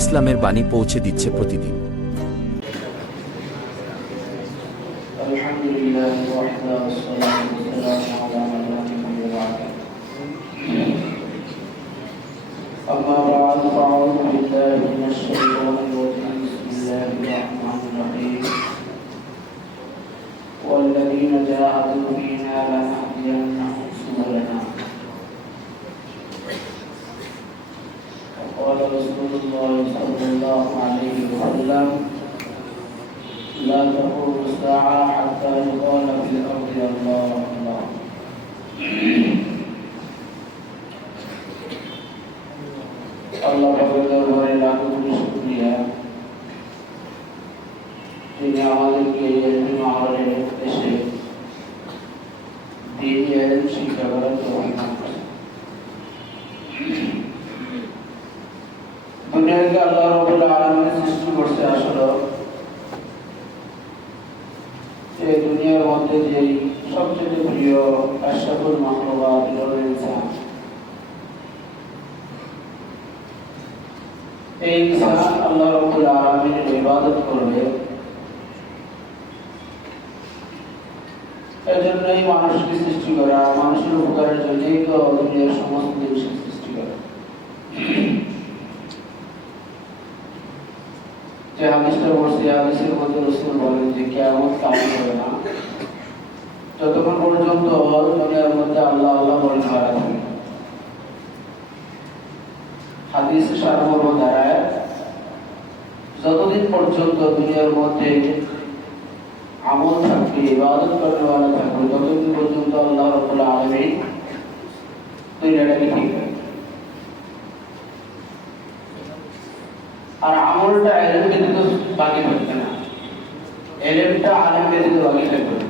ইসলামের বাণী পৌঁছে দিচ্ছে প্রতিদিন الحمد لله وحده وقال رسول الله صلى الله عليه وسلم لا تقوم الساعة حتى يقال في الأرض الله الله এই দুনিয়ার মধ্যে সবচেয়ে প্রিয় মাহমুবাদ ইনসান এই ইনসান আল্লাহ রব্বুল আলামিনের ইবাদত করবে। এই জন্যই মানুষকে সৃষ্টি করা, মানুষের উপকারের জন্যই তো দুনিয়ার সমস্ত সৃষ্টি করা যে হাদিসটা পড়ছি, হাদিসের মধ্যে রসুল বলেন যে কেমন কাজ হবে না। যতক্ষণ পর্যন্ত দুনিয়ার মধ্যে আল্লাহ আল্লাহ বলে ধরা থাকে হাদিস সারমর্ম দ্বারায় যতদিন পর্যন্ত দুনিয়ার মধ্যে আমল থাকবে, ইবাদত করেওয়ালা থাকবে, ততদিন পর্যন্ত আল্লাহ রব্বুল আলামিন দুনিয়াটাকে ঠিক রাখবে আর আমলটা এলেম ব্যতীত বাকি থাকবে না। এলেমটা আলেম ব্যতীত বাকি থাকবে। না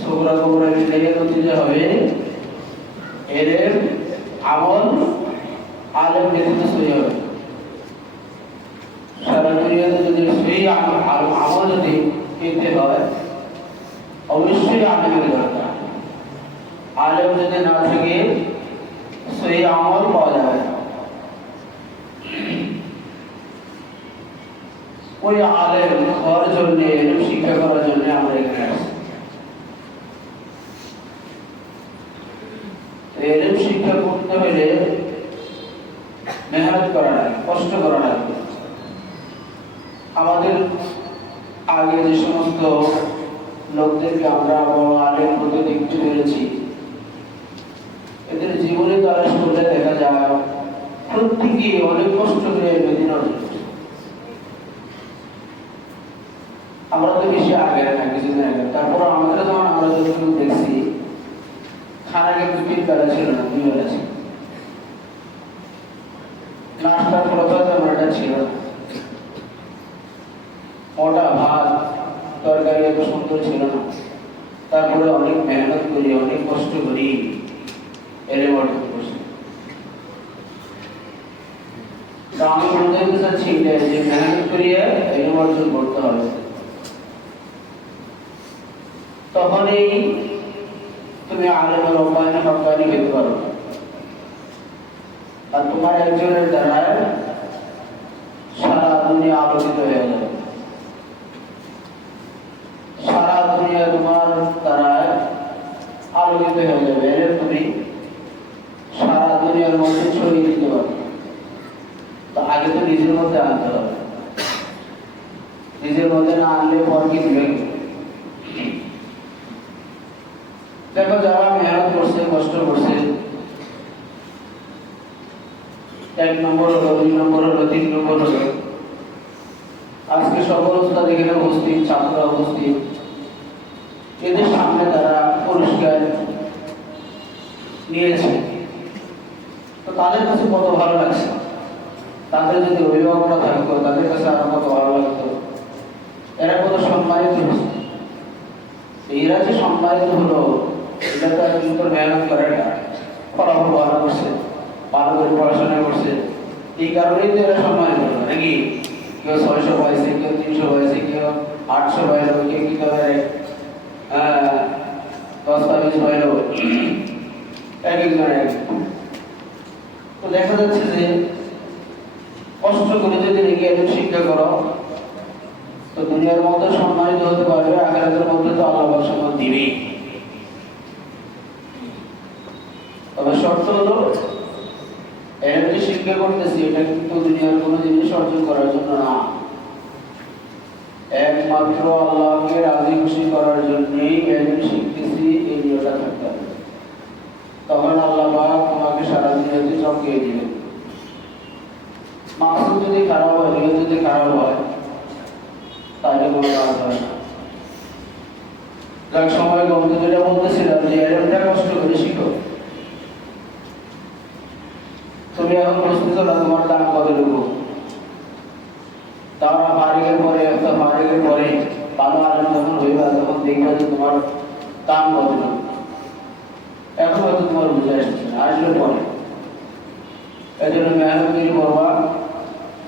সোহরা কোবরা মিলাইয়া নতিজা হবে এলেম আমল আলেম ব্যতীত সই হবে। সারা দুনিয়াতে যদি সেই আমল আমল যদি পেতে হয়, অবশ্যই আলেমের দরকার। আলেম যদি না থাকে, সেই আমল পাওয়া যাবে ওই আলেম হওয়ার জন্য শিক্ষা করার জন্য আমরা এখানে আসছি। এলম শিক্ষা করতে হলে মেহনত করা লাগে, কষ্ট করা আমাদের আগে যে সমস্ত লোকদেরকে আমরা বড় আলেম হতে দেখতে পেরেছি, এদের জীবনে তারা শুনলে দেখা যায় প্রত্যেকে অনেক কষ্ট করে মেদিনা অর্জন করেছে। আমরা তো বেশি তারপর আমাদের যখন আমরা যতটুকু দেখছি, খানা কিন্তু তিন বেলা ছিল না, দুই বেলা ছিল। নাস্তার প্রথা তেমন ছিল মোটা ভাত, তরকারি এত সুন্দর ছিল না। তারপরে অনেক মেহনত করি, অনেক কষ্ট করি, এলে অর্জন করছি আমি বলতে চাচ্ছি যে মেহনত করিয়ে এলে অর্জন করতে হবে। তখনই তুমি আলেমের অব্যায়নে হকানি পেতে পারো আর তোমার একজনের দ্বারা সারা দুনিয়া আলোকিত হয়ে যাবে সারা দুনিয়া তোমার দ্বারা আলোকিত হয়ে যাবে তুমি সারা দুনিয়ার মধ্যে ছড়িয়ে দিতে পারবে তো আগে তো নিজের মধ্যে আনতে হবে। নিজের মধ্যে না আনলে পর কি দিবে কে? দেখো যারা মেহনত করছে, কষ্ট করছে, এক নম্বর হলো, দুই নম্বর হলো, তিন নম্বর হলো, আজকে সকল উস্তাদ এখানে উপস্থিত, ছাত্র উপস্থিত। এদের সামনে তারা পুরস্কার নিয়েছে। তো তাদের কাছে কত ভালো লাগছে? তাদের যদি অভিভাবকরা থাকতো, তাদের কাছে আরও কত ভালো লাগতো? এরা কত সম্মানিত হচ্ছে? এরা যে সম্মানিত হলো এটা তো একদিন মেহনত করে না। ফলাফল ভালো করছে ভালো করে পড়াশোনা করছে। এই কারণেই তো এরা সম্মানিত নাকি? কেউ ছয়শো পাইছে কেউ তিনশো পাইছে কেউ আটশো পাইলো কেউ কি করে? আহ, দশটা বিশ এক একজন এক। তো দেখা যাচ্ছে যে কষ্ট করে যদি রেখে এদের শিক্ষা করো তো দুনিয়ার মধ্যে সম্মানিত হতে পারবে আখেরাতের মধ্যে তো আল্লাহ সম্মান দিবেই। তবে শর্ত হলো, এরা যে শিক্ষা করতেছি, এটা কিন্তু দুনিয়ার কোনো জিনিস অর্জন করার জন্য না। একমাত্র আল্লাহকে রাজি খুশি করার জন্যই এলম শিখতেছি, এই নিয়মটা থাকতে হবে। তখন আল্লাহ তোমাকে সারা দুনিয়াতে চমকিয়ে দিবেন। মাকসুদ যদি খারাপ হয় নিয়ত যদি খারাপ হয়, তাহলে কোনো কাজ হয় না। যাক, সময় বন্ধু যেটা বলতেছিলাম যে এলমটা কষ্ট করে শিখো। তুমি এখন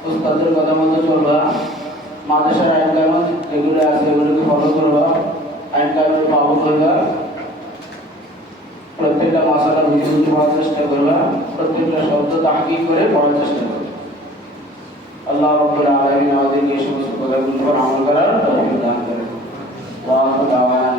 বুঝে কথা মতো চলবা, মাদ্রাসার আইন কানুন যেগুলো আছে এগুলোকে করবা, আইন কানুন পালন করবা। প্রত্যেকটা মশালা বুঝে বুঝে পড়ার চেষ্টা করবা প্রত্যেকটা শব্দ তাহকিক করে? পড়ার চেষ্টা করবে আল্লাহ রব্বুল আলামিন আমাদেরকে এই সমস্ত কথাগুলো আমল করার তৌফিক দান করেন। ওয়া দাওয়ানা